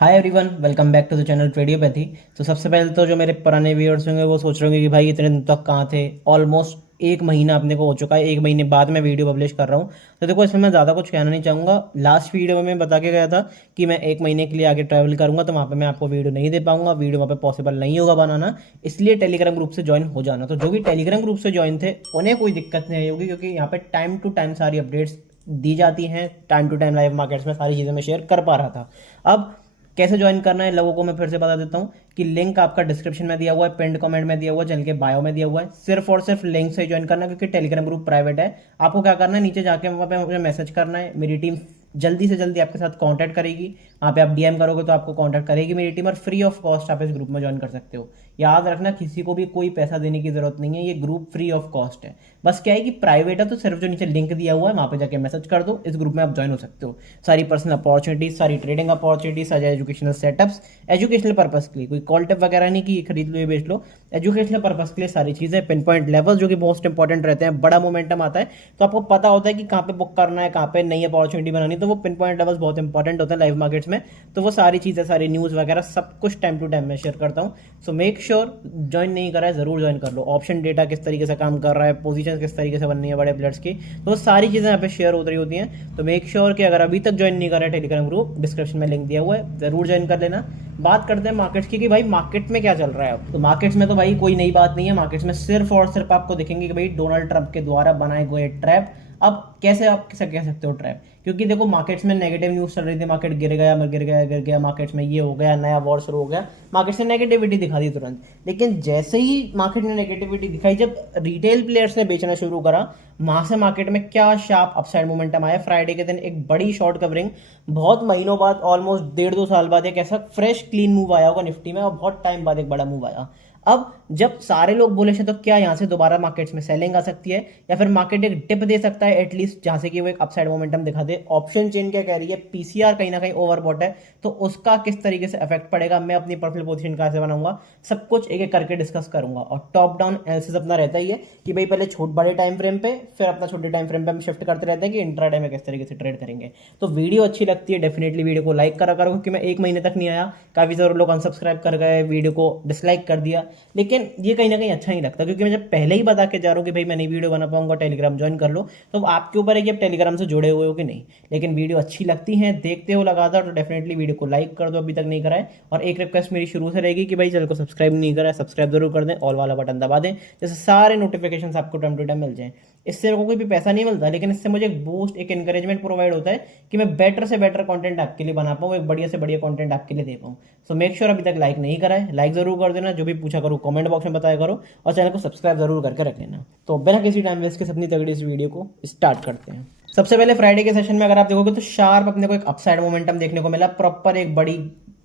Hi everyone, welcome back to the channel ट्रेडियोपैथी। तो सबसे पहले तो जो मेरे पुराने व्यूअर्स होंगे वो सोच रहे होंगे कि भाई इतने दिन तक कहाँ थे। ऑलमोस्ट एक महीना अपने को हो चुका है, एक महीने बाद मैं वीडियो पब्लिश कर रहा हूँ। तो देखो, इसमें मैं ज़्यादा कुछ कहना नहीं चाहूँगा। लास्ट वीडियो में मैं बता के गया था कि मैं एक महीने के लिए आगे ट्रैवल करूँगा, तो वहाँ पर मैं आपको वीडियो नहीं दे पाऊँगा, वीडियो वहाँ पर पॉसिबल नहीं होगा बनाना। इसलिए टेलीग्राम ग्रुप से ज्वाइन हो जाना। तो जो भी टेलीग्राम ग्रुप से ज्वाइन थे उन्हें कोई दिक्कत नहीं होगी, क्योंकि यहाँ पर टाइम टू टाइम सारी अपडेट्स दी जाती हैं। Time to time live markets में सारी चीज़ें मैं शेयर कर पा रहा था। अब कैसे ज्वाइन करना है लोगों को मैं फिर से बता देता हूँ कि लिंक आपका डिस्क्रिप्शन में दिया हुआ है, पिंड कमेंट में दिया हुआ है, चैनल के बायो में दिया हुआ है। सिर्फ और सिर्फ लिंक से ज्वाइन करना है, क्योंकि टेलीग्राम ग्रुप प्राइवेट है। आपको क्या करना है, नीचे जाके वहाँ पे मुझे मैसेज करना है। मेरी टीम जल्दी से जल्दी आपके साथ कांटेक्ट करेगी। वहाँ पे आप डीएम करोगे तो आपको कांटेक्ट करेगी मेरी टीम, और फ्री ऑफ कॉस्ट आप इस ग्रुप में ज्वाइन कर सकते हो। याद रखना, किसी को भी कोई पैसा देने की जरूरत नहीं है, ये ग्रुप फ्री ऑफ कॉस्ट है। बस क्या है कि प्राइवेट है, तो सिर्फ जो नीचे लिंक दिया हुआ है वहाँ पे जाके मैसेज कर दो, इस ग्रुप में आप ज्वाइन हो सकते हो। सारी पर्सनल अपॉर्चुनिटीज, सारी ट्रेडिंग अपॉर्चुनिटीज, सारे एजुकेशनल सेटअप्स, एजुकेशनल पर्पस के लिए, कोई कॉल टिप वगैरह नहीं कि ये खरीद लो ये बेच लो। एजुकेशनल पर्पस के लिए सारी चीज़ें, पिन पॉइंट लेवल जो कि मोस्ट इंपॉर्टेंट रहते हैं, बड़ा मोमेंटम आता है तो आपको पता होता है कि कहाँ पे बुक करना है, कहाँ पे नई अपॉर्चुनिटी बनानी, तो वो पिन पॉइंट लेवल्स बहुत इंपॉर्टेंट होते हैं लाइव मार्केट्स में। तो वो सारी चीज़ें, सारी न्यूज़ वगैरह सब कुछ टाइम टू टाइम मैं शेयर करता हूँ। सो मेक श्योर, ज्वाइन नहीं करा है ज़रूर ज्वाइन कर लो। ऑप्शन डेटा किस तरीके से काम कर रहा है, पोजीशन किस तरीके से बननी है बड़े प्लेयर्स की, तो वो सारी चीज़ें यहाँ पे शेयर हो रही होती हैं। तो मेक श्योर कि अगर अभी तक ज्वाइन नहीं करा है टेलीग्राम ग्रुप, डिस्क्रिप्शन में लिंक दिया हुआ है, ज़रूर ज्वाइन कर लेना। बात करते हैं मार्केट्स की कि भाई मार्केट में क्या चल रहा है अब। तो मार्केट्स में तो भाई कोई नई बात नहीं है। मार्केट्स में सिर्फ और सिर्फ आपको दिखेंगे कि भाई डोनाल्ड ट्रंप के द्वारा बनाए गए ट्रैप। अब कैसे आप कह सकते हो ट्रैप, क्योंकि देखो मार्केट्स में नेगेटिव न्यूज़ चल रही थी, मार्केट गिर गया, गिर गया, मार्केट्स में ये हो गया, नया वॉर शुरू हो गया, मार्केट से नेगेटिविटी दिखा दी तुरंत। लेकिन जैसे ही मार्केट में नेगेटिविटी दिखाई, जब रिटेल प्लेयर्स ने बेचना शुरू करा, वहां से मार्केट में क्या शार्प अपसाइड मोमेंटम आया। फ्राइडे के दिन एक बड़ी शॉर्ट कवरिंग, बहुत महीनों बाद, ऑलमोस्ट 1.5-2 साल बाद एक ऐसा फ्रेश क्लीन मूव आया होगा निफ्टी में, और बहुत टाइम बाद एक बड़ा मूव आया। अब जब सारे लोग बोले थे, तो क्या यहाँ से दोबारा मार्केट्स में सेलिंग आ सकती है, या फिर मार्केट एक डिप दे सकता है एटलीस्ट, जहां से कि वो एक अपसाइड मोमेंटम दिखा दे। ऑप्शन चेन क्या कह रही है, पीसीआर कहीं ना कहीं ओवरबॉट है, तो उसका किस तरीके से इफेक्ट पड़ेगा, मैं अपनी पर्सनल पोजीशन कैसे बनाऊंगा, सब कुछ एक एक करके डिस्कस करूंगा। और टॉप डाउन एनालिसिस अपना रहता ही है कि भाई पहले बड़े टाइम फ्रेम पे, फिर अपना छोटे टाइम फ्रेम पे हम शिफ्ट करते रहते हैं कि इंट्राडे में किस तरीके से ट्रेड करेंगे। तो वीडियो अच्छी लगती है डेफिनेटली वीडियो को लाइक करा करो, क्योंकि मैं एक महीने तक नहीं आया, काफी सारे लोग अनसब्सक्राइब कर गए, वीडियो को डिसलाइक कर दिया। लेकिन ये कहीं ना कहीं अच्छा नहीं लगता, क्योंकि मैं जब पहले ही बता के जा रहा हूँ कि भाई मैं नई वीडियो बना पाऊंगा, टेलीग्राम ज्वाइन कर लो, तो आपके ऊपर है कि आप टेलीग्राम से जुड़े हुए हो कि नहीं। लेकिन वीडियो अच्छी लगती है, देखते हो लगातार, तो डेफिनेटली वीडियो को लाइक कर दो अभी तक नहीं करा है। और एक रिक्वेस्ट मेरी शुरू से रहेगी कि भाई चैनल को सब्सक्राइब नहीं करा है, सब्सक्राइब जरूर कर दें, ऑल वाला बटन दबा दें, जैसे सारे नोटिफिकेशन आपको टाइम टू टाइम मिल जाए। इससे मेरे को कोई भी पैसा नहीं मिलता, लेकिन इससे मुझे एक बूस्ट, एक एनकरेजमेंट प्रोवाइड होता है कि मैं बेटर से बेटर कंटेंट आपके लिए बना पाऊँ, एक बढ़िया से बढ़िया कंटेंट आपके लिए दे पाऊँ। सो मेक श्योर अभी तक लाइक नहीं करा है, लाइक जरूर कर देना, जो भी पूछा करो कमेंट बॉक्स में बताया करो, और चैनल को सब्सक्राइब जरूर करके रख लेना। तो बिना किसी टाइम वेस्ट के अपनी तगड़ी इस वीडियो को स्टार्ट करते हैं। सबसे पहले फ्राइडे के सेशन में अगर आप देखोगे तो शार्प अपने को एक अपसाइड मोमेंटम देखने को मिला, प्रॉपर एक बड़ी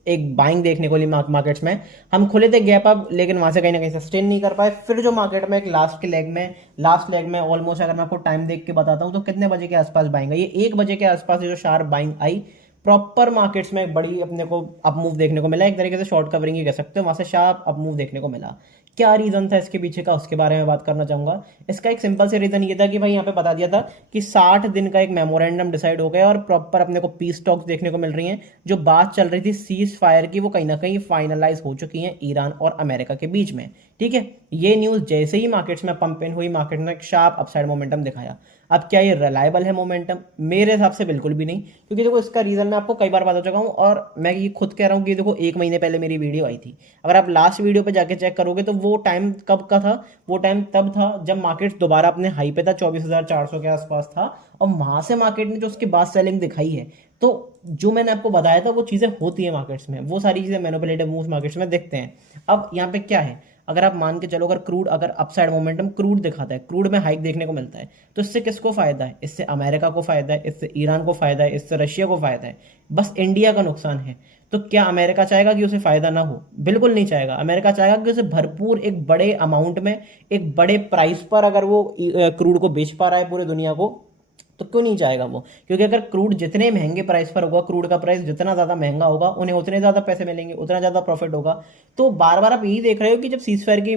एक बाइंग देखने को मिली मार्केट्स में। हम खुले थे गैप अप, लेकिन वहां से कहीं ना कहीं सस्टेन नहीं कर पाए। फिर जो मार्केट में एक लास्ट लेग में ऑलमोस्ट, अगर मैं आपको टाइम देख के बताता हूं तो कितने बजे के आसपास बाइंग आई, ये 1 बजे के आसपास ये जो sharp buying I, proper markets में एक बड़ी अपने को अप मूव देखने को मिला, एक तरीके से शॉर्ट कवरिंग ही कह सकते हो, वहां से शार्प अप मूव देखने को मिला। क्या रीजन था इसके पीछे का, उसके बारे में बात करना चाहूंगा। इसका एक सिंपल से रीजन ये था कि भाई यहाँ पे बता दिया था कि 60 दिन का एक मेमोरेंडम डिसाइड हो गया, और प्रॉपर अपने को पीस टॉक्स देखने को मिल रही हैं। जो बात चल रही थी सीज फायर की, वो कहीं ना कहीं फाइनलाइज हो चुकी है ईरान और अमेरिका के बीच में। ठीक है, ये न्यूज जैसे ही मार्केट्स में पंप इन हुई, मार्केट ने एक शार्प अपसाइड मोमेंटम दिखाया। अब क्या ये रिलायबल है मोमेंटम? मेरे हिसाब से बिल्कुल भी नहीं, क्योंकि देखो इसका रीजन मैं आपको कई बार बता चुका हूं, और मैं ये खुद कह रहा हूं कि देखो एक महीने पहले मेरी वीडियो आई थी। अगर आप लास्ट वीडियो पे जाके चेक करोगे तो वो टाइम कब का था, वो टाइम तब था जब मार्केट दोबारा अपने हाई पे था, 24,400 के आसपास था, और वहां से मार्केट ने जो उसके बाद सेलिंग दिखाई है। तो जो मैंने आपको बताया था वो चीजें होती है मार्केट्स में, वो सारी चीजें मैनिपुलेटिव मूव्स मार्केट्स में देखते हैं। अब यहाँ पे क्या है, अगर आप मान के चलो, अगर अपसाइड मोमेंटम क्रूड दिखाता है, क्रूड में हाइक देखने को मिलता है, तो इससे किसको फायदा है? इससे अमेरिका को फायदा है, इससे ईरान को फायदा है, इससे रशिया को फायदा है, बस इंडिया का नुकसान है। तो क्या अमेरिका चाहेगा कि उसे फायदा ना हो? बिल्कुल नहीं चाहेगा। अमेरिका चाहेगा कि उसे भरपूर एक बड़े अमाउंट में, एक बड़े प्राइस पर अगर वो क्रूड को बेच पा रहा है पूरी दुनिया को, तो क्यों नहीं चाहेगा वो? क्योंकि अगर क्रूड जितने महंगे प्राइस पर होगा, क्रूड का प्राइस जितना ज्यादा महंगा होगा, उन्हें उतने ज्यादा पैसे मिलेंगे, उतना ज्यादा प्रॉफिट होगा। तो बार बार आप यही देख रहे हो कि जब सीज फायर की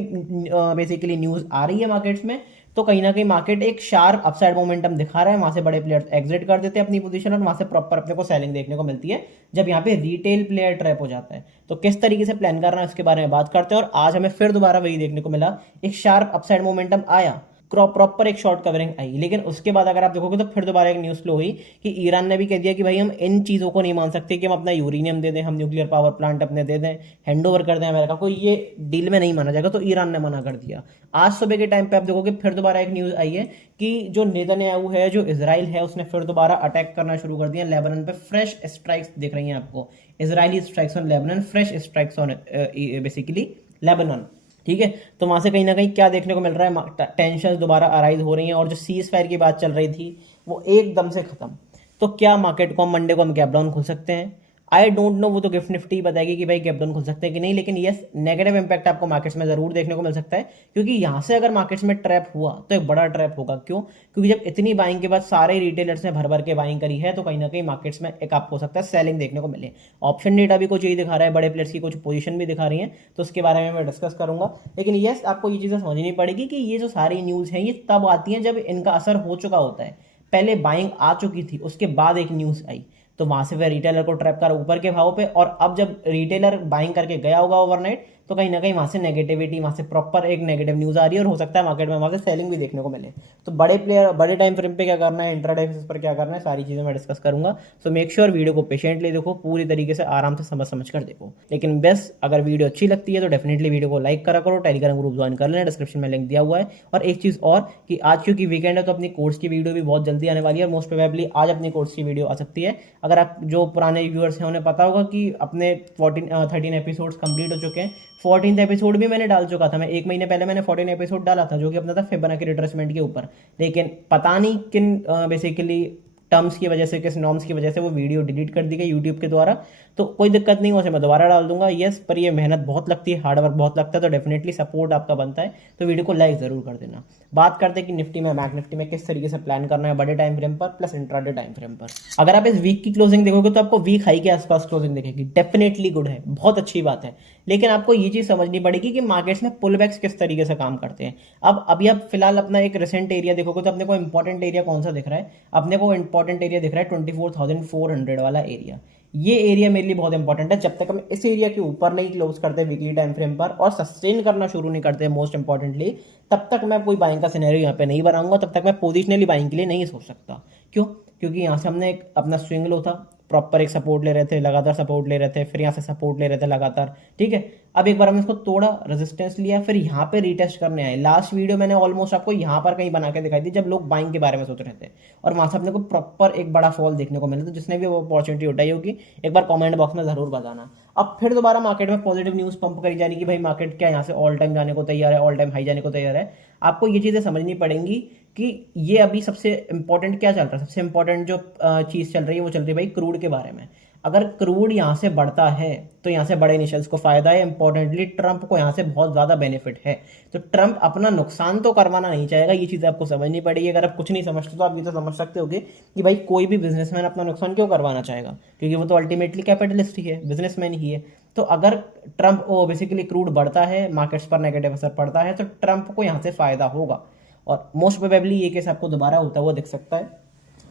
बेसिकली न्यूज आ रही है मार्केट्स में, तो कहीं ना कहीं मार्केट एक शार्प अपसाइड मोमेंटम दिखा रहा है, वहां से बड़े प्लेयर्स एग्जिट कर देते हैं अपनी पोजीशन और वहां से प्रॉपर अपने को सेलिंग देखने को मिलती है जब यहाँ पे रिटेल प्लेयर ट्रैप हो जाता है। तो किस तरीके से प्लान करना है उसके बारे में बात करते हैं, और आज हमें फिर दोबारा वही देखने को मिला, एक शार्प अपसाइड मोमेंटम आया, प्रॉपर एक शॉर्ट कवरिंग आई, लेकिन उसके बाद अगर आप देखोगे तो फिर दोबारा एक न्यूज फ्लो हुई कि ईरान ने भी कह दिया कि भाई हम इन चीज़ों को नहीं मान सकते कि हम अपना यूरेनियम दे दें, हम न्यूक्लियर पावर प्लांट अपने दे दें, हैंड ओवर कर दें अमेरिका को, ये डील में नहीं माना जाएगा। तो ईरान ने मना कर दिया। आज सुबह के टाइम पे आप देखोगे फिर दोबारा एक न्यूज आई है कि जो नेतन्याहू है, जो इजराइल है, उसने फिर दोबारा अटैक करना शुरू कर दिया लेबनान पे। फ्रेश स्ट्राइक्स दिख रही हैं आपको, Israeli strikes on Lebanon, fresh strikes on basically Lebanon. ठीक है, तो वहां से कहीं ना कहीं क्या देखने को मिल रहा है, टेंशन दोबारा अराइज हो रही हैं और जो सीज फायर की बात चल रही थी वो एकदम से खत्म। तो क्या मार्केट को मंडे को हम गैप डाउन खुल सकते हैं? आई डोंट नो, वो तो गिफ्ट निफ्टी बताएगी कि भाई गैप डाउन खुल सकते हैं कि नहीं, लेकिन यस, नेगेटिव इंपैक्ट आपको मार्केट्स में जरूर देखने को मिल सकता है, क्योंकि यहां से अगर मार्केट्स में ट्रैप हुआ तो एक बड़ा ट्रैप होगा। क्यों? क्योंकि जब इतनी बाइंग के बाद सारे रिटेलर्स ने भर भर के बाइंग करी है तो कहीं ना कहीं मार्केट्स में एक आपको हो सकता है सेलिंग देखने को मिले। ऑप्शन डेटा भी कुछ यही दिखा रहा है, बड़े प्लेयर्स की कुछ पोजीशन भी दिखा रही है, तो उसके बारे में मैं डिस्कस करूंगा। लेकिन यस, आपको ये चीज़ें समझनी पड़ेगी कि ये जो सारी न्यूज़ हैं ये तब आती हैं जब इनका असर हो चुका होता है। पहले बाइंग आ चुकी थी, उसके बाद एक न्यूज़ आई, तो वहां से वह रिटेलर को ट्रैप कर ऊपर के भाव पे, और अब जब रिटेलर बाइंग करके गया होगा ओवरनाइट तो कहीं ना कहीं वहां से नेगेटिविटी, वहां से प्रॉपर एक नेगेटिव न्यूज आ रही है, और हो सकता है मार्केट में वहां से सेलिंग भी देखने को मिले। तो बड़े प्लेयर बड़े टाइम फ्रेम पे क्या करना है, इंट्राडे बेसिस पर क्या करना है, सारी चीजें मैं डिस्कस करूंगा। सो मेक श्योर वीडियो को पेशेंटली देखो, पूरी तरीके से आराम से समझ समझ कर देखो। लेकिन बेस्ट, अगर वीडियो अच्छी लगती है तो डेफिनेटली वीडियो को लाइक करा करो, टेलीग्राम ग्रुप ज्वाइन कर लेना, डिस्क्रिप्शन में लिंक दिया हुआ है। और एक चीज और कि आज क्योंकि वीकेंड है तो अपनी कोर्स की वीडियो भी बहुत जल्दी आने वाली है, मोस्ट प्रोबेबली आज अपनी कोर्स की वीडियो आ सकती है। अगर आप जो पुराने व्यूअर्स हैं उन्हें पता होगा कि अपने 13 एपिसोड्स कंप्लीट हो चुके हैं। 14th एपिसोड भी मैंने डाल चुका था, मैं 1 महीने पहले मैंने 14 एपिसोड डाला था, जो कि अपना था फिबोनाची रिट्रेसमेंट के ऊपर। लेकिन पता नहीं किन बेसिकली टर्म्स की वजह से, किस नॉर्म्स की वजह से वो वीडियो डिलीट कर दी गई यूट्यूब के द्वारा। तो कोई दिक्कत नहीं, उसे मैं दोबारा डाल दूंगा। यस, पर ये मेहनत बहुत लगती है, हार्डवर्क बहुत लगता है, तो डेफिनेटली सपोर्ट आपका बनता है, तो वीडियो को लाइक जरूर कर देना। बात करते हैं कि निफ्टी में, बैंक निफ्टी में किस तरीके से प्लान करना है बड़े टाइम फ्रेम पर प्लस इंट्राडे टाइम फ्रेम पर। अगर आप इस वीक की क्लोजिंग देखोगे तो आपको वीक हाई के आसपास क्लोजिंग दिखेगी, डेफिनेटली गुड है, बहुत अच्छी बात है। लेकिन आपको ये चीज समझनी पड़ेगी कि मार्केट्स में पुल बैक्स किस तरीके से काम करते हैं। अब अभी आप फिलहाल अपना एक रिसेंट एरिया देखोगे तो अपने को इंपॉर्टेंट एरिया कौन सा दिख रहा है? अपने को इंपॉर्टेंट एरिया दिख रहा है 24,400 वाला एरिया। ये एरिया मेरे लिए बहुत इंपॉर्टेंट है। जब तक हम इस एरिया के ऊपर नहीं क्लोज करते वीकली टाइम फ्रेम पर और सस्टेन करना शुरू नहीं करते मोस्ट इंपॉर्टेंटली, तब तक मैं कोई बाइंग का सिनेरियो यहाँ पे नहीं बनाऊंगा, तब तक मैं पोजिशनली बाइंग के लिए नहीं सोच सकता। क्यों? क्योंकि यहाँ से हमने एक अपना स्विंग लो था, प्रॉपर एक सपोर्ट ले रहे थे, लगातार सपोर्ट ले रहे थे, फिर यहाँ से सपोर्ट ले रहे थे लगातार। ठीक है, अब एक बार हमने इसको तोड़ा, रेजिस्टेंस लिया, फिर यहाँ पे रीटेस्ट करने आए। लास्ट वीडियो मैंने ऑलमोस्ट आपको यहाँ पर कहीं बना के दिखाई थी जब लोग बाइंग के बारे में सोच रहे थे, और वहां से अपने को प्रॉपर एक बड़ा फॉल देखने को मिला। तो जिसने भी वो अपॉर्चुनिटी उठाई होगी एक बार कमेंट बॉक्स में जरूर बताना। अब फिर दोबारा मार्केट में पॉजिटिव न्यूज पंप करी जा रही कि भाई मार्केट क्या यहाँ से ऑल टाइम जाने को तैयार है, ऑल टाइम हाई जाने को तैयार है। आपको ये चीजें समझनी पड़ेंगी कि ये अभी सबसे इंपॉर्टेंट क्या चल रहा है। सबसे इंपॉर्टेंट जो चीज चल रही है वो चल रही है भाई क्रूड के बारे में। अगर क्रूड यहाँ से बढ़ता है तो यहाँ से बड़े इनिशियल्स को फायदा है, इंपॉर्टेंटली ट्रंप को यहाँ से बहुत ज्यादा बेनिफिट है। तो ट्रंप अपना नुकसान तो करवाना नहीं चाहेगा, ये चीज आपको समझनी पड़ेगी। अगर आप कुछ नहीं समझते तो आप ये तो समझ सकते होगे कि भाई कोई भी बिजनेसमैन अपना नुकसान क्यों करवाना चाहेगा, क्योंकि वो तो अल्टीमेटली कैपिटलिस्ट ही है, बिजनेसमैन ही है। तो अगर ट्रंप बेसिकली क्रूड बढ़ता है, मार्केट्स पर नेगेटिव असर पड़ता है, तो ट्रंप को यहाँ से फायदा होगा, और मोस्ट प्रोबेबली ये केस आपको दोबारा होता हुआ दिख सकता है।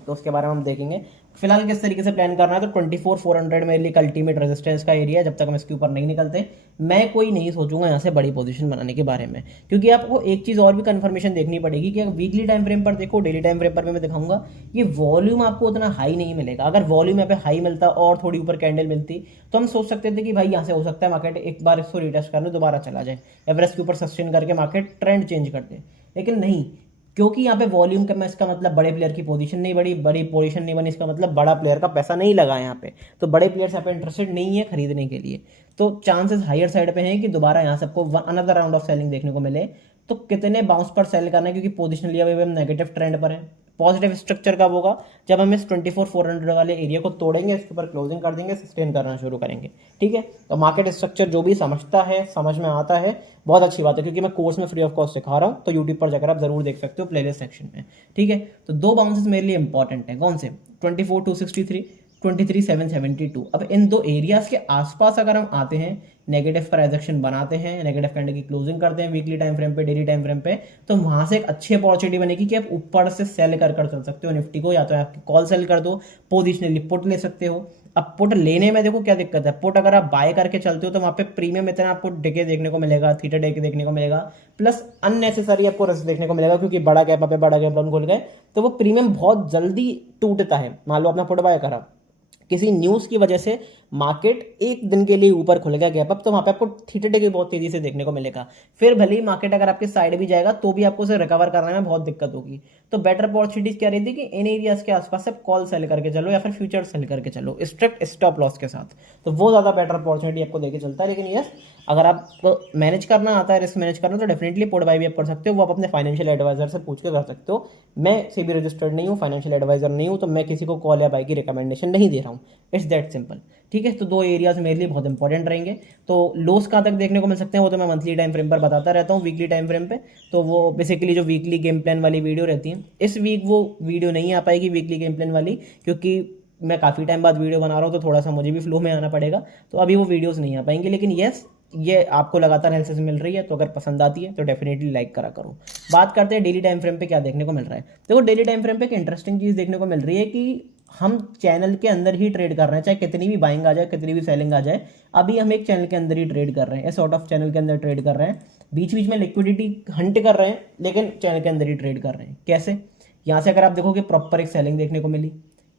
तो उसके बारे में हम देखेंगे। फिलहाल किस तरीके से प्लान करना है, तो 24,400 मेरे लिए अल्टीमेट रेजिस्टेंस का एरिया है। जब तक हम इसके ऊपर नहीं निकलते मैं कोई नहीं सोचूंगा यहाँ से बड़ी पोजीशन बनाने के बारे में, क्योंकि आपको एक चीज़ और भी कंफर्मेशन देखनी पड़ेगी कि वीकली टाइम फ्रेम पर देखो, डेली टाइम फ्रेम पर भी मैं दिखाऊंगा, ये वॉल्यूम आपको उतना हाई नहीं मिलेगा। अगर वॉल्यूम यहाँ पे हाई मिलता और थोड़ी ऊपर कैंडल मिलती तो हम सोच सकते थे कि भाई यहाँ से हो सकता है मार्केट एक बार इसको रिटेस्ट करने दोबारा चला जाए, एवरेज के ऊपर सस्टेन करके मार्केट ट्रेंड चेंज कर दे। लेकिन नहीं, क्योंकि यहाँ पे वॉल्यूम का मैं, इसका मतलब बड़े प्लेयर की पोजीशन नहीं बढ़ी, बड़ी पोजीशन नहीं बनी, इसका मतलब बड़ा प्लेयर का पैसा नहीं लगा यहाँ पे, तो बड़े प्लेयर्स यहाँ पे इंटरेस्टेड नहीं है खरीदने के लिए। तो चांसेस हायर साइड पे हैं कि दोबारा यहाँ से आपको अनदर राउंड ऑफ सेलिंग देखने को मिले। तो कितने बाउंस पर सेल करना है, क्योंकि पोजीशन लिया हुआ हम नेगेटिव ट्रेंड पर है। पॉजिटिव स्ट्रक्चर कब होगा? जब हम इस 24,400 वाले एरिया को तोड़ेंगे, इसके ऊपर क्लोजिंग कर देंगे, सस्टेन करना शुरू करेंगे। ठीक है, तो मार्केट स्ट्रक्चर जो भी समझता है, समझ में आता है, बहुत अच्छी बात है, क्योंकि मैं कोर्स में फ्री ऑफ कॉस्ट सिखा रहा हूँ, तो यूट्यूब पर जाकर आप जरूर देख सकते हो प्लेलिस्ट सेक्शन में। ठीक है, तो दो बाउंसेस मेरे लिए इंपॉर्टेंट है। कौन से? 24,263 23,772। अब इन दो एरियाज के आसपास अगर हम आते हैं, नेगेटिव प्राइस एक्शन बनाते हैं, नेगेटिव कैंडल की क्लोजिंग करते हैं वीकली टाइम फ्रेम पे, डेली टाइम फ्रेम पे, तो वहां से एक अच्छी अपॉर्चुनिटी बनेगी कि आप ऊपर से सेल कर चल सकते हो निफ्टी को, या तो आप कॉल सेल कर दो, पोजिशनली पुट ले सकते हो। अब पुट लेने में देखो क्या दिक्कत है, पुट अगर आप बाय करके चलते हो तो वहां पे प्रीमियम इतना आपको डिके देखने को मिलेगा, थीटा डिके देखने को मिलेगा, प्लस अननेसेसरी आपको रिस्क देखने को मिलेगा, क्योंकि बड़ा गैप पे बड़ा गैप डाउन खुल गए तो वो प्रीमियम बहुत जल्दी टूटता है। मान लो अपना पुट बाय करा, किसी न्यूज़ की वजह से मार्केट एक दिन के लिए ऊपर खुल गया गैप अप, तो वहां पे आपको थीटा डिके बहुत तेजी से देखने को मिलेगा। फिर भले ही मार्केट अगर आपके साइड भी जाएगा तो भी आपको उसे रिकवर करने में बहुत दिक्कत होगी। तो बेटर अपॉर्चुनिटीज क्या रहती है कि इन एरियाज के आसपास आप कॉल सेल करके चलो या फिर फ्यूचर सेल करके चलो स्ट्रिक्ट स्टॉप लॉस के साथ, तो वो ज्यादा बेटर अपॉर्चुनिटी आपको देके चलता है। लेकिन यस, अगर आपको मैनेज करना आता है, रिस्क मैनेज करना, तो डेफिनेटली पुट बाय भी आप कर सकते हो। वो आप अपने फाइनेंशियल एडवाइजर से पूछ के कर सकते हो। मैं सेबी रजिस्टर्ड नहीं हूँ, फाइनेंशियल एडवाइजर नहीं हूँ, तो मैं किसी को कॉल या बाय की रिकमेंडेशन नहीं दे रहा हूँ। It's that simple. ठीक है, तो दो एरियाज मेरे लिए बहुत इंपॉर्टेंट रहेंगे। तो लोस कहाँ तक देखने को मिल सकते हैं वो तो मैं मंथली टाइम फ्रेम पर बताता रहता हूँ, वीकली टाइम फ्रेम पे। तो वो बेसिकली जो वीकली गेम प्लान वाली वीडियो रहती है, इस वीक वो वीडियो नहीं आ पाएगी वीकली गेम प्लान वाली, क्योंकि मैं काफ़ी टाइम बाद वीडियो बना रहा हूँ तो थोड़ा सा मुझे भी फ्लो में आना पड़ेगा, तो अभी वो वीडियोज़ नहीं आ पाएंगी। लेकिन येस, ये आपको लगातार एनालिसिस मिल रही है, तो अगर पसंद आती है तो डेफिनेटली लाइक करा करो। बात करते हैं डेली टाइम फ्रेम पे क्या देखने को मिल रहा है। देखो डेली टाइम फ्रेम पे एक इंटरेस्टिंग चीज़ देखने को मिल रही है कि हम चैनल के अंदर ही ट्रेड कर रहे हैं, चाहे कितनी भी बाइंग आ जाए, कितनी भी सेलिंग आ जाए, अभी हम एक चैनल के अंदर ही ट्रेड कर रहे हैं, सॉर्ट ऑफ चैनल के अंदर ट्रेड कर रहे हैं। बीच बीच में लिक्विडिटी हंट कर रहे हैं, लेकिन चैनल के अंदर ही ट्रेड कर रहे हैं। कैसे? यहाँ से अगर आप देखोगे प्रॉपर एक सेलिंग देखने को मिली,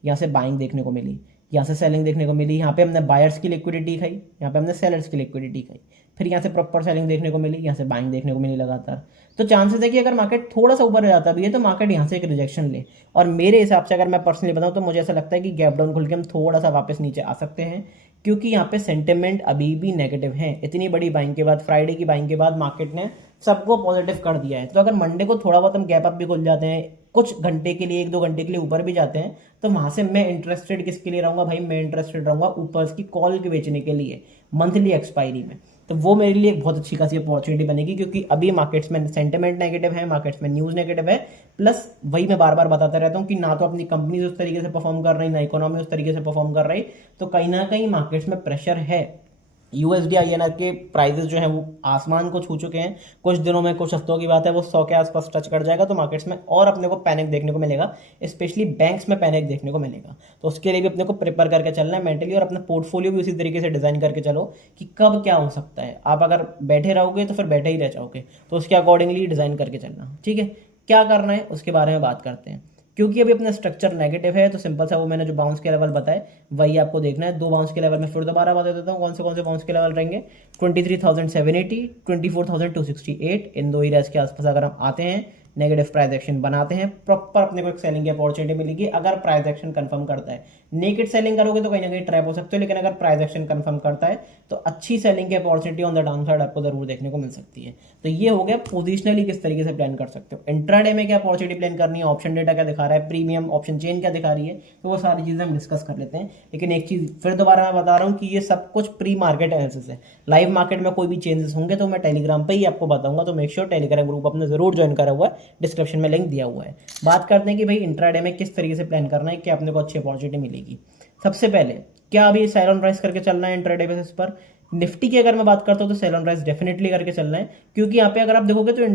यहाँ से बाइंग देखने को मिली, यहाँ से सेलिंग देखने को मिली, यहाँ पे हमने बायर्स की लिक्विडिटी खाई, यहाँ पे हमने सेलर्स की लिक्विडिटी खाई, फिर यहाँ से प्रॉपर सेलिंग देखने को मिली, यहाँ से बाइंग देखने को मिली लगातार। तो चांसेस है कि अगर मार्केट थोड़ा सा ऊपर जाता भी है तो मार्केट यहाँ से एक रिजेक्शन ले, और मेरे हिसाब से अगर मैं पर्सनली बताऊँ तो मुझे ऐसा लगता है कि गैप डाउन खुल के हम थोड़ा सा वापस नीचे आ सकते हैं, क्योंकि यहाँ पे सेंटिमेंट अभी भी नेगेटिव है। इतनी बड़ी बाइंग के बाद, फ्राइडे की बाइंग के बाद मार्केट ने सबको पॉजिटिव कर दिया है। तो अगर मंडे को थोड़ा बहुत हम गैप अप भी खुल जाते हैं, कुछ घंटे के लिए, एक दो घंटे के लिए ऊपर भी जाते हैं, तो वहां से मैं इंटरेस्टेड किसके लिए रहूंगा भाई? मैं इंटरेस्टेड रहूंगा ऊपर की कॉल के बेचने के लिए मंथली एक्सपायरी में। तो वो मेरे लिए एक बहुत अच्छी खासी अपॉर्चुनिटी बनेगी, क्योंकि अभी मार्केट्स में सेंटिमेंट नेगेटिव है, मार्केट्स में न्यूज़ नेगेटिव है, प्लस वही मैं बार बार बताता रहता हूँ कि ना तो अपनी कंपनीज उस तरीके से परफॉर्म कर रही, ना इकोनॉमी उस तरीके से परफॉर्म कर रही। तो कहीं ना कहीं मार्केट्स में प्रेशर है। यूएसडी आईएनआर के प्राइसेस जो है वो आसमान को छू चुके हैं। कुछ दिनों में, कुछ हफ्तों की बात है, वो 100 के आसपास टच कर जाएगा, तो मार्केट्स में और अपने को पैनिक देखने को मिलेगा, स्पेशली बैंक्स में पैनिक देखने को मिलेगा। तो उसके लिए भी अपने को प्रिपेयर करके चलना है मेंटली, और अपना पोर्टफोलियो भी उसी तरीके से डिजाइन करके चलो कि कब क्या हो सकता है। आप अगर बैठे रहोगे तो फिर बैठे ही रह जाओगे, तो उसके अकॉर्डिंगली डिजाइन करके चलना। ठीक है, क्या करना है उसके बारे में बात करते हैं। क्योंकि अभी अपना स्ट्रक्चर नेगेटिव है, तो सिंपल सा वो मैंने जो बाउंस के लेवल बताए वही आपको देखना है। दो बाउंस के लेवल में फिर दोबारा बता देता हूँ कौन से बाउंस के लेवल रहेंगे। 23,780, 24,268, इन दो एरियाज के आसपास अगर हम आते हैं, नेगेटिव प्राइस एक्शन बनाते हैं, प्रॉपर अपने को एक सेलिंग की अपॉर्चुनिटी मिलेगी अगर प्राइस एक्शन कंफर्म करता है। नेकेड सेलिंग करोगे तो कहीं ना कहीं ट्रैप हो सकते हो, लेकिन अगर प्राइस एक्शन कंफर्म करता है तो अच्छी सेलिंग की opportunity on the down side आपको जरूर देखने को मिल सकती है। तो ये हो गया पोजिशनली किस तरीके से प्लान कर सकते हो। इंट्राडे में क्या अपॉर्चुनिटी प्लान करनी है, ऑप्शन डेटा क्या दिखा रहा है, प्रीमियम ऑप्शन चेन क्या दिखा रही है, तो वो सारी चीजें हम डिस्कस कर लेते हैं। लेकिन एक चीज फिर दोबारा मैं बता रहा हूँ कि ये सब कुछ प्री मार्केट एनालिसिस है। लाइव मार्केट में कोई भी चेंजेस होंगे तो मैं टेलीग्राम पे ही आपको बताऊंगा, तो मेक श्योर टेलीग्राम ग्रुप अपने जरूर ज्वाइन करा हुआ है, डिस्क्रिप्शन में लिंक दिया हुआ है। बात करते हैं कि भाई इंट्राडे में किस तरीके से प्लान करना है कि अपने को अच्छी अपॉर्चुनिटी मिलेगी। सबसे पहले क्या अभी सेल ऑन राइज करके चलना है इंट्राडे बेसिस पर। निफ्टी की अगर मैं बात करता हूँ तो सेल ऑन राइज डेफिनेटली करके चलना है, क्योंकि यहाँ पे अगर आप देखोगे तो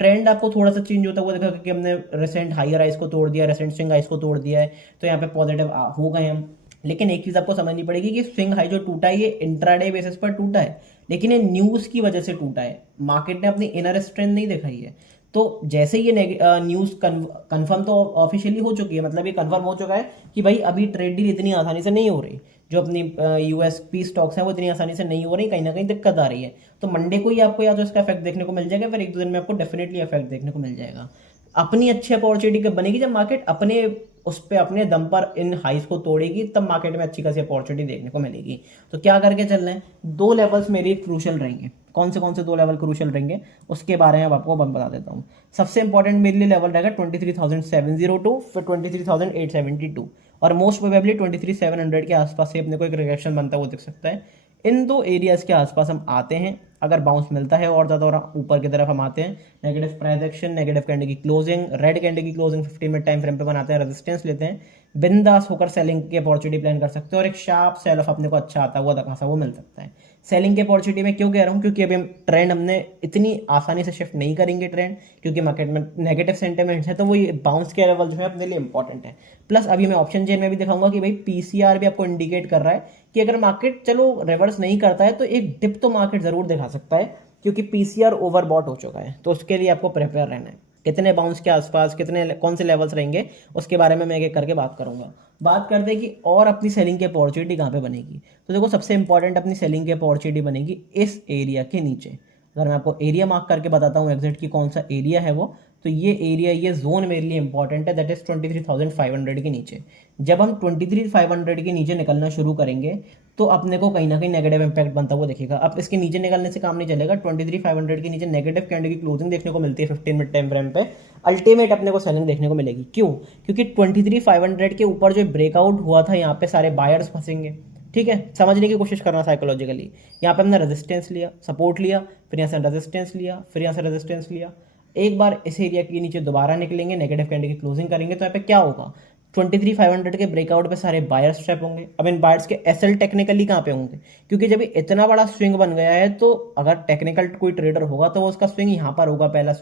ट्रेंड आपको थोड़ा सा चेंज होता हुआ देखा कि हमने रिसेंट हायर हाइस को तोड़ दिया, रिसेंट स्विंग हाइस को तोड़ दिया है, तो यहाँ पे पॉजिटिव हो गए हम। लेकिन एक चीज आपको समझनी पड़ेगी कि स्विंग हाई जो टूटा है ये इंट्राडे बेसिस पर टूटा है, लेकिन ये न्यूज की वजह से टूटा है। मार्केट ने अपनी इनर स्ट्रेंथ नहीं दिखाई है। तो जैसे ये न्यूज कंफर्म तो ऑफिशियली हो चुकी है, मतलब ये कंफर्म हो चुका है कि भाई अभी ट्रेड डील इतनी आसानी से नहीं हो रही, जो अपनी यूएसपी स्टॉक्स हैं वो इतनी आसानी से नहीं हो रही, कहीं ना कहीं दिक्कत आ रही है। तो मंडे को ही आपको या तो इसका इफेक्ट देखने को मिल जाएगा, फिर एक दो दिन में आपको डेफिनेटली इफेक्ट देखने को मिल जाएगा। अपनी अच्छी अपॉर्चुनिटी कब बनेगी? जब मार्केट अपने उस पर अपने दम पर इन हाइस को तोड़ेगी, तब मार्केट में अच्छी खासी अपॉर्चुनिटी देखने को मिलेगी। तो क्या करके चलना है? दो लेवल्स मेरे क्रूशल रहेंगे। कौन से दो लेवल क्रूशल रहेंगे उसके बारे में आपको बता देता हूँ। सबसे इंपॉर्टेंट मेरे लिए लेवल रहेगा 23,702, फिर 23,872, और मोस्ट प्रोबेबली 23,700 के आसपास से अपने को एक रिएक्शन बनता हुआ दिख सकता है। इन दो एरियाज के आसपास हम आते हैं, अगर बाउंस मिलता है और ज़्यादा और ऊपर की तरफ हम आते हैं, negative price action, negative candle की क्लोजिंग, रेड कैंडल की क्लोजिंग 15 मिनट टाइम फ्रेम पे बनाते हैं, रेजिस्टेंस लेते हैं, बिंदास होकर सेलिंग की अपॉर्चुनिटी प्लान कर सकते हो और एक शार्प सेल ऑफ अपने को अच्छा आता हुआ खासा वो मिल सकता है। सेलिंग की अपॉर्चुनिटी में क्यों कह रहा हूँ, क्योंकि अभी हम ट्रेंड हमने इतनी आसानी से शिफ्ट नहीं करेंगे ट्रेंड, क्योंकि मार्केट में नेगेटिव सेंटिमेंट है, तो वो ये बाउंस के लेवल जो है अपने लिए इंपॉर्टेंट है। प्लस अभी मैं ऑप्शन चेन में भी दिखाऊंगा कि भाई पीसीआर भी आपको इंडिकेट कर रहा है कि अगर मार्केट चलो रिवर्स नहीं करता है तो एक डिप तो मार्केट जरूर दिखा सकता है, क्योंकि पीसीआर ओवरबॉट हो चुका है। तो उसके लिए आपको प्रिपेयर रहना है। कितने बाउंस के आसपास कितने कौन से लेवल्स रहेंगे उसके बारे में मैं एक एक करके बात करूंगा। बात करते हैं कि और अपनी सेलिंग की अपॉर्चुनिटी कहाँ पे बनेगी। तो देखो सबसे इंपॉर्टेंट अपनी सेलिंग की अपॉर्चुनिटी बनेगी इस एरिया के नीचे। अगर मैं आपको एरिया मार्क करके बताता हूँ एग्जैक्ट की कौन सा एरिया है वो, तो ये एरिया ये जोन मेरे लिए इंपॉर्टेंट है, दैट इज 23,500 के नीचे। जब हम 23,500 के नीचे निकलना शुरू करेंगे तो अपने को कहीं ना कहीं नेगेटिव इंपैक्ट बनता हुआ दिखेगा। अब इसके नीचे निकलने से काम नहीं चलेगा। 23,500 के नीचे नेगेटिव कैंडल की क्लोजिंग देखने को मिलती है 15 मिनट टाइम फ्रेम पे, अल्टीमेट अपने को सेलिंग देखने को मिलेगी। क्यों? क्योंकि 23,500 के ऊपर जो ब्रेकआउट हुआ था यहाँ पे सारे बायर्स फंसेंगे। ठीक है, समझने की कोशिश करना साइकोलॉजिकली। यहाँ पे हमने रेजिस्टेंस लिया, सपोर्ट लिया, फिर यहाँ से रेजिस्टेंस लिया, फिर यहाँ से रेजिस्टेंस लिया, एक बार इस एरिया के नीचे दोबारा निकलेंगे, नेगेटिव कैंडल की क्लोजिंग करेंगे, तो यहाँ पे क्या होगा, 23,500 के ब्रेकआउट पे सारे बायर्स ट्रैप होंगे। अब इन बायर्स के एसएल टेक्निकली कहाँ पे होंगे, क्योंकि जब इतना बड़ा स्विंग बन गया है तो अगर टेक्निकल कोई ट्रेडर होगा तो वो उसका स्विंग यहाँ पर होगा, पहला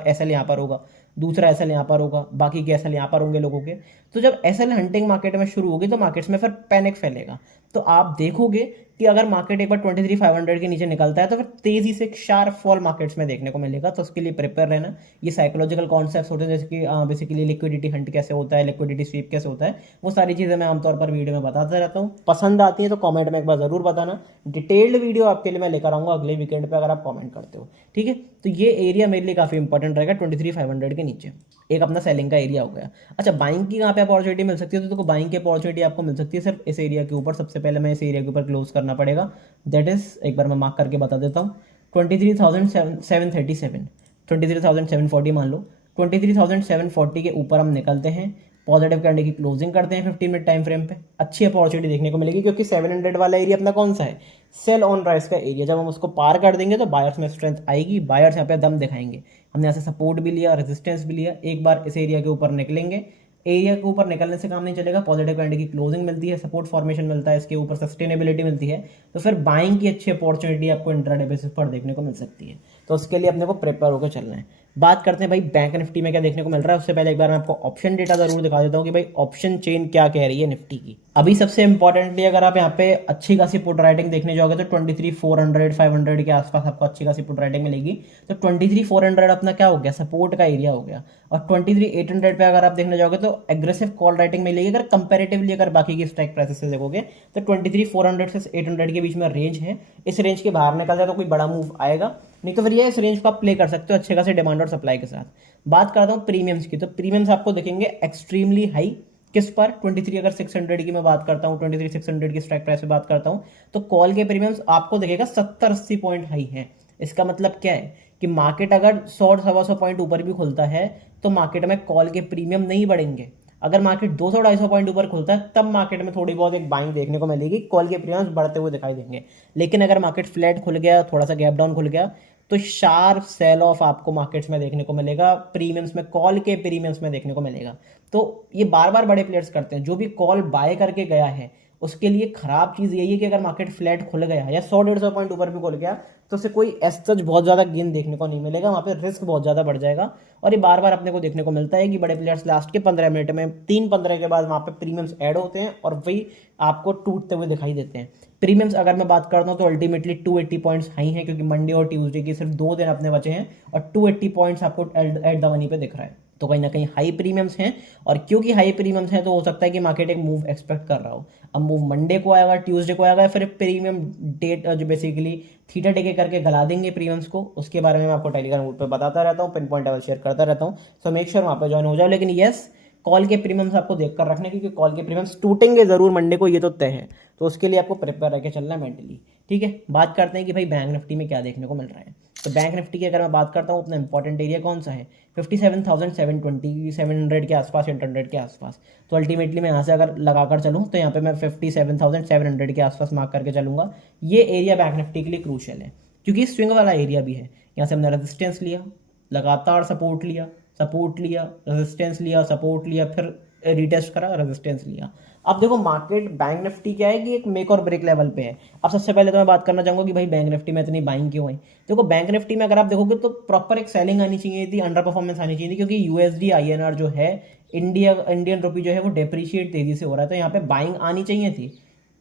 एसएल यहाँ पर होगा, दूसरा एसएल यहाँ पर होगा, बाकी के एसएल यहाँ पर होंगे लोगों के। तो जब एसएल हंटिंग मार्केट में शुरू होगी तो मार्केट्स में फिर पैनिक फैलेगा। तो आप देखोगे कि अगर मार्केट एक बार 23,500 के नीचे निकलता है तो फिर तेजी से एक शार्प फॉल मार्केट्स में देखने को मिलेगा। तो उसके लिए प्रिपेयर रहना। ये साइकोलॉजिकल कॉन्सेप्ट्स होते हैं, जैसे कि बेसिकली लिक्विडिटी हंट कैसे होता है, लिक्विडिटी स्वीप कैसे होता है, वो सारी चीज़ें मैं आमतौर पर वीडियो में बताता रहता हूँ। पसंद आती है तो कॉमेंट में एक बार जरूर बताना। डिटेल्ड वीडियो आपके लिए मैं लेकर आऊँगा अगले वीकेंड पर, अगर आप कॉमेंट करते हो। ठीक है, तो ये एरिया मेरे लिए काफ़ी इंपॉर्टेंट रहेगा 23,500 के नीचे। एक अपना सेलिंग का एरिया हो गया। अच्छा, बाइंग की कहाँ पे अपॉर्चुनिटी मिल सकती है, तो देखो बाइंग की अपॉर्चुनिटी आपको मिल सकती है सिर्फ इस एरिया के ऊपर। सबसे पहले मैं इस एरिया के ऊपर क्लोज करना पड़ेगा, दैट इज, एक बार मैं मार्क करके बता देता हूँ, 23,737, 23,740 मान लो। 23,740 के ऊपर हम निकलते हैं, पॉजिटिव कैंडल की क्लोजिंग करते हैं 15 मिनट टाइम फ्रेम पे, अच्छी अपॉर्चुनिटी देखने को मिलेगी, क्योंकि 700 वाला एरिया अपना कौन सा है, सेल ऑन राइज का एरिया। जब हम उसको पार कर देंगे तो बायर्स में स्ट्रेंथ आएगी, बायर्स यहाँ पे दम दिखाएंगे। हमने यहाँ से सपोर्ट भी लिया, रेजिस्टेंस भी लिया, एक बार इस एरिया के ऊपर निकलेंगे। एरिया के ऊपर निकलने से काम नहीं चलेगा, पॉजिटिव कैंडल की क्लोजिंग मिलती है, सपोर्ट फॉर्मेशन मिलता है, इसके ऊपर सस्टेनेबिलिटी मिलती है, तो फिर बाइंग की अच्छी अपॉर्चुनिटी आपको इंट्राडे बेसिस पर देखने को मिल सकती है। तो उसके लिए अपने को प्रिपेयर होकर चलना है। बात करते हैं भाई बैंक निफ्टी में क्या देखने को मिल रहा है। उससे पहले एक बार मैं आपको ऑप्शन डेटा जरूर दिखा देता हूँ कि भाई ऑप्शन चेन क्या कह रही है निफ्टी की। अभी सबसे इंपॉर्टेंटली अगर आप यहाँ पे अच्छी खासी पुट राइटिंग देखने जाओगे तो 23,400 500 के आसपास आपको अच्छी खासी पुट राइटिंग मिलेगी। तो 23,400 अपना क्या हो गया, सपोर्ट का एरिया हो गया। और 23,800 पे अगर आप देखने जाओगे तो एग्रेसिव कॉल राइटिंग मिलेगी। अगर कंपेरेटिवली अगर बाकी की स्ट्राइक प्राइसेस से देखोगे तो 23,400 से 800 के बीच में रेंज है। इस रेंज के बाहर निकल जाए तो कोई बड़ा मूव आएगा, नहीं तो फिर ये इस रेंज को आप प्ले कर सकते हो अच्छे खासे डिमांड और सप्लाई के साथ। बात करता हूँ प्रीमियम्स की, तो प्रीमियम्स आपको देखेंगे एक्सट्रीमली हाई। किस पर, 23 अगर 600 की मैं बात करता हूँ, 23,600 की स्ट्राइक प्राइस पे बात करता हूँ, तो कॉल के प्रीमियम्स आपको देखेगा 70-80 पॉइंट हाई है। इसका मतलब क्या है कि मार्केट अगर 100-125 पॉइंट ऊपर भी खुलता है तो मार्केट में कॉल के प्रीमियम नहीं बढ़ेंगे। अगर मार्केट 200-250 पॉइंट ऊपर खुलता है तब मार्केट में थोड़ी बहुत एक बाइंग देखने को मिलेगी, कॉल के प्रीमियम्स बढ़ते हुए दिखाई देंगे। लेकिन अगर मार्केट फ्लैट खुल गया, थोड़ा सा गैप डाउन खुल गया, तो शार्प सेल ऑफ आपको मार्केट्स में देखने को मिलेगा, प्रीमियम्स में, कॉल के प्रीमियम्स में देखने को मिलेगा। तो ये बार बार बड़े प्लेयर्स करते हैं। जो भी कॉल बाय करके गया है उसके लिए खराब चीज यही है कि अगर मार्केट फ्लैट खुल गया या 100-150 पॉइंट ऊपर भी खुल गया तो उसे कोई सच बहुत ज्यादा गेन देखने को नहीं मिलेगा, वहां पे रिस्क बहुत ज्यादा बढ़ जाएगा। और ये बार बार अपने को देखने को मिलता है कि बड़े प्लेयर्स लास्ट के 15 मिनट में 3-15 के बाद वहां पे प्रीमियम्स ऐड होते हैं और वही आपको टूटते हुए दिखाई देते हैं। प्रीमियम्स अगर मैं बात करता हूँ तो अल्टीमेटली 280 पॉइंट्स हाई हैं, क्योंकि मंडे और ट्यूसडे की सिर्फ 2 दिन अपने बचे हैं और 280 पॉइंट्स आपको एट द मनी पे दिख रहा है। तो कहीं ना कहीं हाई प्रीमियम्स हैं, और क्योंकि हाई प्रीमियम्स हैं तो हो सकता है कि मार्केट एक मूव एक्सपेक्ट कर रहा हो। अब मूव मंडे को आएगा, ट्यूसडे को आएगा, फिर प्रीमियम डेट जो बेसिकली थीटा टेके करके गला देंगे प्रीमियम्स को। उसके बारे में मैं आपको टेलीग्राम ग्रुप पे बताता रहता हूँ, पिन पॉइंट लेवल शेयर करता रहता हूँ। सो मेक श्योर वहाँ पे ज्वाइन हो जाओ। लेकिन येस, कॉल के प्रीमियम्स आपको देखकर रखने, क्योंकि कॉल के प्रीमियम्स टूटेंगे जरूर मंडे को, ये तो तय है। तो उसके लिए आपको प्रिपेयर रह के चलना है मेंटली। ठीक है, बात करते हैं कि भाई बैंक निफ्टी में क्या देखने को मिल रहा है। तो बैंक निफ्टी की अगर मैं बात करता हूँ, अपना इंपॉर्टेंट एरिया कौन सा है, 57,720, 700 के आसपास, 800 के आसपास। तो अल्टीमेटली मैं यहाँ से अगर लगाकर चलूँ तो यहाँ पे मैं 57,700 के आसपास मार्क करके चलूंगा। ये एरिया बैंक निफ्टी के लिए क्रूशियल है। क्योंकि स्विंग वाला एरिया भी है। यहाँ से हमने रेजिस्टेंस लिया, लगातार सपोर्ट लिया, सपोर्ट लिया, रेजिस्टेंस लिया, सपोर्ट लिया, फिर रिटेस्ट करा, रेजिस्टेंस लिया। अब देखो मार्केट बैंक निफ्टी क्या है कि एक मेक और ब्रेक लेवल पे है। अब सबसे पहले तो मैं बात करना चाहूंगा कि भाई बैंक निफ्टी में इतनी बाइंग क्यों है। देखो बैंक निफ्टी में अगर आप देखोगे तो प्रॉपर एक सेलिंग आनी चाहिए थी, अंडर परफॉर्मेंस आनी चाहिए थी, क्योंकि यूएसडी आईएनआर जो है, इंडियन रुपी जो है वो डेप्रिशिएट तेजी से हो रहा है, तो यहाँ पे बाइंग आनी चाहिए थी।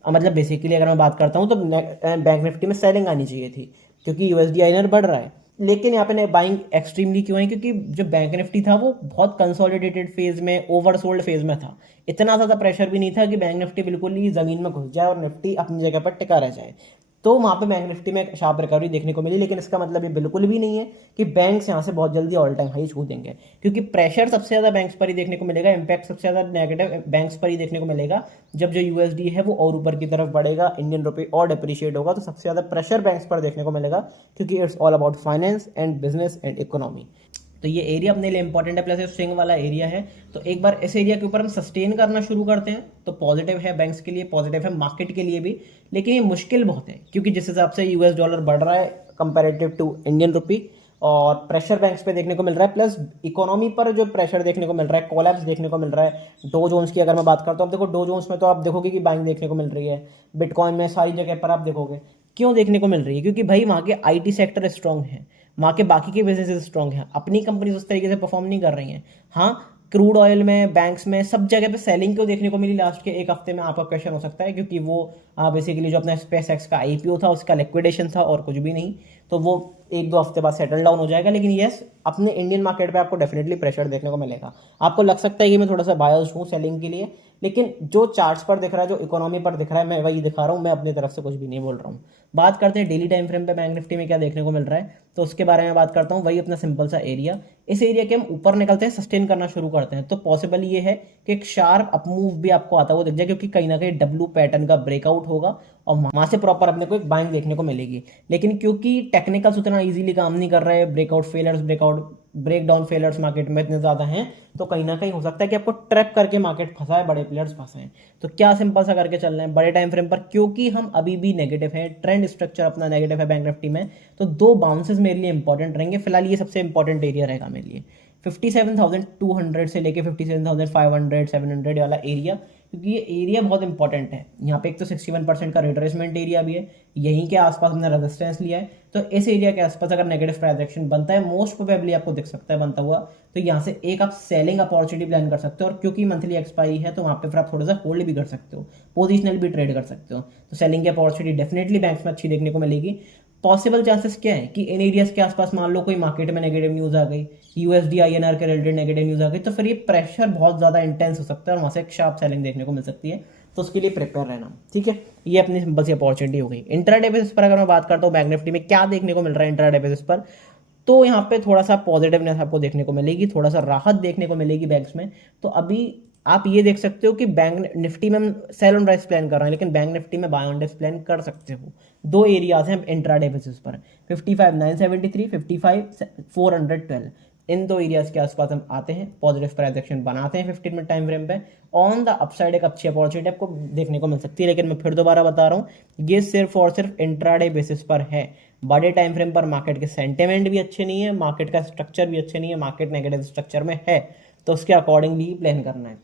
मतलब बेसिकली अगर मैं बात करता हूँ तो बैंक निफ्टी में सेलिंग आनी चाहिए थी, क्योंकि यूएसडी आईएनआर बढ़ रहा है। लेकिन यहाँ पे बाइंग एक्सट्रीमली क्यों है, क्योंकि जो बैंक निफ्टी था वो बहुत कंसोलिडेटेड फेज में, ओवरसोल्ड फेज में था। इतना ज़्यादा प्रेशर भी नहीं था कि बैंक निफ्टी बिल्कुल ही ज़मीन में घुस जाए और निफ्टी अपनी जगह पर टिका रह जाए। तो वहाँ पे बैंक निफ्टी में शार्प रिकवरी देखने को मिली, लेकिन इसका मतलब ये बिल्कुल भी नहीं है कि बैंक्स यहाँ से बहुत जल्दी ऑल टाइम हाई छू देंगे, क्योंकि प्रेशर सबसे ज़्यादा बैंक्स पर ही देखने को मिलेगा, इंपैक्ट सबसे ज़्यादा नेगेटिव बैंक्स पर ही देखने को मिलेगा। जब जो यूएसडी है वो और ऊपर की तरफ बढ़ेगा, इंडियन रुपये और डिप्रिशिएट होगा, तो सबसे ज़्यादा प्रेशर बैंक्स पर देखने को मिलेगा, क्योंकि it's all about finance and business and economy. तो ये एरिया अपने लिए इंपॉर्टेंट है, प्लस ये स्विंग वाला एरिया है। तो एक बार इस एरिया के ऊपर हम सस्टेन करना शुरू करते हैं तो पॉजिटिव है बैंक्स के लिए, पॉजिटिव है मार्केट के लिए भी। लेकिन ये मुश्किल बहुत है, क्योंकि जिस हिसाब से यूएस डॉलर बढ़ रहा है कंपेरेटिव टू इंडियन रुपी, और प्रेशर बैंक्स पे देखने को मिल रहा है, प्लस इकोनॉमी पर जो प्रेशर देखने को मिल रहा है, कोलैप्स देखने को मिल रहा है। डो जोन्स की अगर मैं बात करता हूँ, देखो डो जोन्स में तो आप देखोगे कि बाइंग देखने को मिल रही है, बिटकॉइन में, सारी जगह पर आप देखोगे। क्यों देखने को मिल रही है? क्योंकि भाई वहाँ के आईटी सेक्टर स्ट्रांग है, वहाँ के बाकी के बिजनेसेस स्ट्रांग हैं, अपनी कंपनीज उस तरीके से परफॉर्म नहीं कर रही हैं। हाँ, क्रूड ऑयल में, बैंक्स में, सब जगह पे सेलिंग क्यों देखने को मिली लास्ट के एक हफ्ते में, आपका क्वेश्चन हो सकता है, क्योंकि वो बेसिकली जो अपना स्पेस एक्स का आईपीओ था उसका लिक्विडेशन था और कुछ भी नहीं। तो वो एक दो हफ्ते बाद सेटल डाउन हो जाएगा। लेकिन यस, अपने इंडियन मार्केट पे आपको डेफिनेटली प्रेशर देखने को मिलेगा। आपको लग सकता है कि मैं थोड़ा सा बायस्ड हूँ सेलिंग के लिए, लेकिन जो चार्ट्स पर दिख रहा है, जो इकोनॉमी पर दिख रहा है, मैं वही दिखा रहा हूँ, मैं अपनी तरफ से कुछ भी नहीं बोल रहा हूँ। बात करते हैं डेली टाइम फ्रेम पे बैंक निफ्टी में क्या देखने को मिल रहा है, तो उसके बारे में बात करता हूँ। वही अपना सिंपल सा एरिया, इस एरिया के हम ऊपर निकलते हैं, सस्टेन करना शुरू करते हैं, तो पॉसिबल ये है कि एक शार्प अपमूव भी आपको आता हुआ दिख जाए, क्योंकि कहीं ना कहीं डब्ल्यू पैटर्न का ब्रेकआउट होगा और वहां से प्रॉपर अपने को एक बाइंग देखने को मिलेगी। लेकिन क्योंकि टेक्निकल्स उतना इजीली काम नहीं कर रहे, ब्रेक डाउन फेलर्स मार्केट में इतने ज्यादा हैं, तो कहीं ना कहीं हो सकता है कि आपको ट्रैप करके मार्केट फंसा है, बड़े प्लेयर्स फंसे हैं। तो क्या सिंपल सा करके चल रहे हैं बड़े टाइम फ्रेम पर, क्योंकि हम अभी भी नेगेटिव है, ट्रेंड स्ट्रक्चर अपना नेगेटिव है बैंक निफ्टी में, तो दो बाउंसेस मेरे लिए इंपॉर्टेंट रहेंगे। फिलहाल ये सबसे इंपॉर्टेंट एरिया रहेगा मेरे लिए, 57,200 से लेके 57,500 700 वाला एरिया, क्योंकि ये एरिया बहुत इंपॉर्टेंट है। यहाँ पे एक तो 61% का रिट्रेसमेंट एरिया भी है, यहीं के आसपास हमने रेजिस्टेंस लिया है, तो इस एरिया के आसपास अगर नेगेटिव प्राइस एक्शन बनता है, मोस्ट प्रोबेबली आपको दिख सकता है बनता हुआ, तो यहाँ से एक आप सेलिंग अपॉर्चुनिटी प्लान कर सकते हो। और क्योंकि मंथली एक्सपायरी है, तो वहाँ पे फिर आप थोड़ा सा होल्ड भी कर सकते हो, पोजिशनल भी ट्रेड कर सकते हो। तो सेलिंग की अपॉर्चुनिटी डेफिनेटली बैंक्स में अच्छी देखने को मिलेगी। पॉसिबल चांसेस क्या है कि इन एरियाज के आसपास मान लो कोई मार्केट में नेगेटिव न्यूज आ गई, यूएसडी आईएनआर के रिलेटेड नेगेटिव न्यूज आ गई, तो फिर ये प्रेशर बहुत ज्यादा इंटेंस हो सकता है और वहां से एक शार्प सेलिंग देखने को मिल सकती है। तो उसके लिए प्रिपेयर रहना, ठीक है। ये अपनी सिंपल सी अपॉर्चुनिटी हो गई। इंट्राडे बेसिस पर अगर मैं बात करता हूँ बैंक निफ्टी में क्या देखने को मिल रहा है इंट्राडे बेसिस पर, तो यहाँ पे थोड़ा सा पॉजिटिवनेस आपको देखने को मिलेगी, थोड़ा सा राहत देखने को मिलेगी बैंक्स में। तो अभी आप ये देख सकते हो कि बैंक निफ्टी में हम सेल ऑन राइज प्लान कर रहे हैं, लेकिन बैंक निफ्टी में बाय ऑन डिप्स प्लान कर सकते हो। दो एरियाज हैं इंट्राडे बेसिस पर, 55,973, 55,412, इन दो एरियाज के आसपास हम आते हैं, पॉजिटिव प्राइस एक्शन बनाते हैं 15 मिनट टाइम फ्रेम पे। ऑन द अपसाइड एक अच्छी अपॉर्चुनिटी आपको देखने को मिल सकती है, लेकिन मैं फिर दोबारा बता रहा हूँ, ये सिर्फ और सिर्फ इंट्राडे बेसिस पर है। बड़े टाइम फ्रेम पर मार्केट के सेंटिमेंट भी अच्छे नहीं है, मार्केट का स्ट्रक्चर भी अच्छे नहीं है, मार्केट नेगेटिव स्ट्रक्चर में है, तो उसके अकॉर्डिंगली प्लान करना है।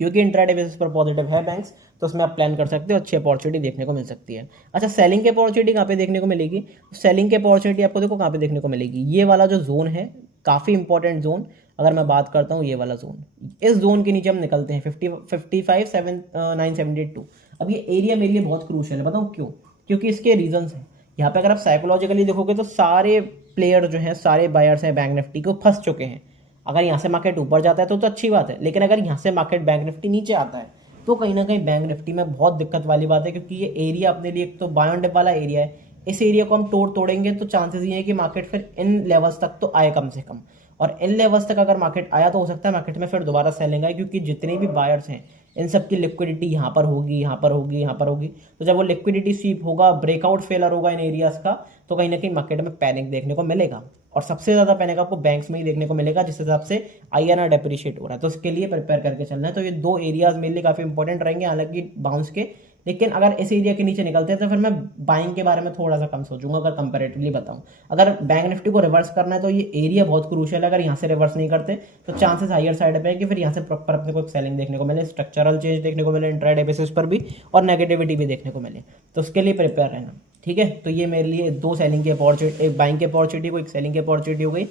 क्योंकि इंट्राडे बेसिस पर पॉजिटिव है बैंक्स, तो उसमें आप प्लान कर सकते हो, अच्छी अपॉर्चुनिटी देखने को मिल सकती है। अच्छा, सेलिंग की अपॉर्चुनिटी कहाँ पे देखने को मिलेगी? सेलिंग की अपॉर्चुनिटी आपको देखो कहाँ पे देखने को मिलेगी, ये वाला जो जोन है काफ़ी इंपॉर्टेंट जोन। अगर मैं बात करता हूँ ये वाला जोन, इस जोन के नीचे हम निकलते हैं 55,972। अब ये एरिया मेरे लिए बहुत क्रूशियल है, बताऊँ क्यों? क्योंकि इसके रीजंस हैं। यहाँ पे अगर आप साइकोलॉजिकली देखोगे तो सारे प्लेयर जो हैं, सारे बायर्स हैं बैंक निफ्टी को फंस चुके हैं। अगर यहाँ से मार्केट ऊपर जाता है तो अच्छी बात है, लेकिन अगर यहाँ से मार्केट बैंक निफ्टी नीचे आता है तो कहीं ना कहीं बैंक निफ्टी में बहुत दिक्कत वाली बात है, क्योंकि ये एरिया अपने लिए एक तो बाय ऑन डिप वाला एरिया है। इस एरिया को हम तोड़ेंगे तो चांसेस ये है कि मार्केट फिर इन लेवल्स तक तो आए कम से कम, और इन लेवल्स तक अगर मार्केट आया तो हो सकता है मार्केट में फिर दोबारा सेलिंग आए, क्योंकि जितने भी बायर्स हैं इन सब की लिक्विडिटी यहाँ पर होगी, यहाँ पर होगी, यहाँ पर होगी। तो जब वो लिक्विडिटी स्वीप होगा, ब्रेकआउट फेलर होगा इन एरियाज का, तो कहीं ना कहीं मार्केट में पैनिक देखने को मिलेगा, और सबसे ज़्यादा पैनिक आपको बैंक्स में ही देखने को मिलेगा, जिस हिसाब से आईएनआर डेप्रिशिएट हो रहा है। तो उसके लिए प्रिपेयर करके चलना है। तो ये दो एरियाज मेरे लिए काफ़ी इंपॉर्टेंट रहेंगे, हालांकि बाउंस के, लेकिन अगर इस एरिया के नीचे निकलते हैं तो फिर मैं बाइंग के बारे में थोड़ा सा कम सोचूंगा अगर कंपेरेटिवली बताऊं। अगर बैंक निफ्टी को रिवर्स करना है तो ये एरिया बहुत क्रूशियल है, अगर यहाँ से रिवर्स नहीं करते तो चांसेस हायर साइड पे है कि फिर यहाँ से प्रॉपर अपने को एक सेलिंग देखने को मिले, स्ट्रक्चरल चेंज देखने को मिले इंट्राडे बेसिस पर भी, और नेगेटिविटी भी देखने को मिले, तो उसके लिए प्रिपेयर रहना। ठीक है, तो ये मेरे लिए दो सेलिंग की अपॉर्चुनिटी, एक बाइंग की अपॉर्चुनिटी को, एक सेलिंग की अपॉर्चुनिटी हो गई।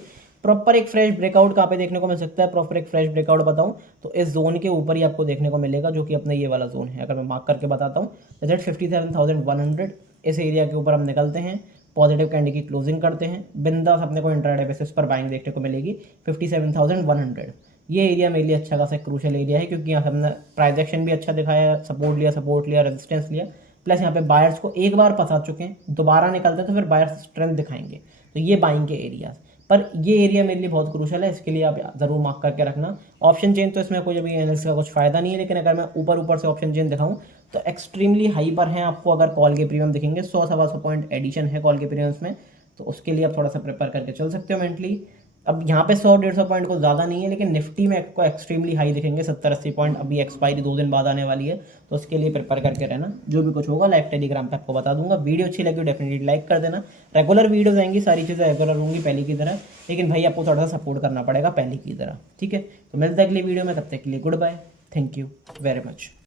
प्रॉपर एक फ्रेश ब्रेकआउट कहाँ पे देखने को मिल सकता है, प्रॉपर एक फ्रेश ब्रेकआउट बताऊं तो इस जोन के ऊपर ही आपको देखने को मिलेगा, जो कि अपना ये वाला जोन है। अगर मैं मार्क करके बताता हूँ, 57,100 इस एरिया के ऊपर हम निकलते हैं, पॉजिटिव कैंडल की क्लोजिंग करते हैं, बिंदास अपने को इंट्राडे बेसिस पर बाइंग देखने को मिलेगी 57,100। ये एरिया मेरे लिए अच्छा खासा क्रूशियल एरिया है, क्योंकि यहाँ से हमने प्राइस एक्शन भी अच्छा दिखाया, सपोर्ट लिया, रेजिस्टेंस लिया, प्लस यहाँ पे बायर्स को एक बार फंसा चुके हैं, दोबारा निकलते हैं तो फिर बायर्स स्ट्रेंथ दिखाएंगे, तो ये बाइंग के एरियाज। पर ये एरिया मेरे लिए बहुत क्रूशल है, इसके लिए आप जरूर मार्क करके रखना। ऑप्शन चेंज तो इसमें कोई अभी एनालिसिस का कुछ फायदा नहीं है, लेकिन अगर मैं ऊपर से ऑप्शन चेंज दिखाऊं तो एक्सट्रीमली हाई पर हैं। आपको अगर कॉल के प्रीमियम दिखेंगे 100-125 पॉइंट एडिशन है कॉल के प्रीमियम्स में, तो उसके लिए आप थोड़ा सा प्रिपेयर करके चल सकते हो मेंटली। अब यहाँ पे 100-150 पॉइंट को ज़्यादा नहीं है, लेकिन निफ्टी में आपको एक्सट्रीमली हाई दिखेंगे 70-80 पॉइंट, अभी एक्सपायरी 2 दिन बाद आने वाली है, तो उसके लिए प्रिपेयर करके रहना। जो भी कुछ होगा लाइव टेलीग्राम पे आपको बता दूंगा। वीडियो अच्छी लगी डेफिनेटली लाइक कर देना। रेगुलर वीडियोस आएंगी, सारी चीज़ें रेगुलर होंगी पहले की तरह, लेकिन भाई आपको थोड़ा सा सपोर्ट करना पड़ेगा पहले की तरह। ठीक है, तो मिलते हैं अगली वीडियो में, तब तक के लिए goodbye, thank you very much.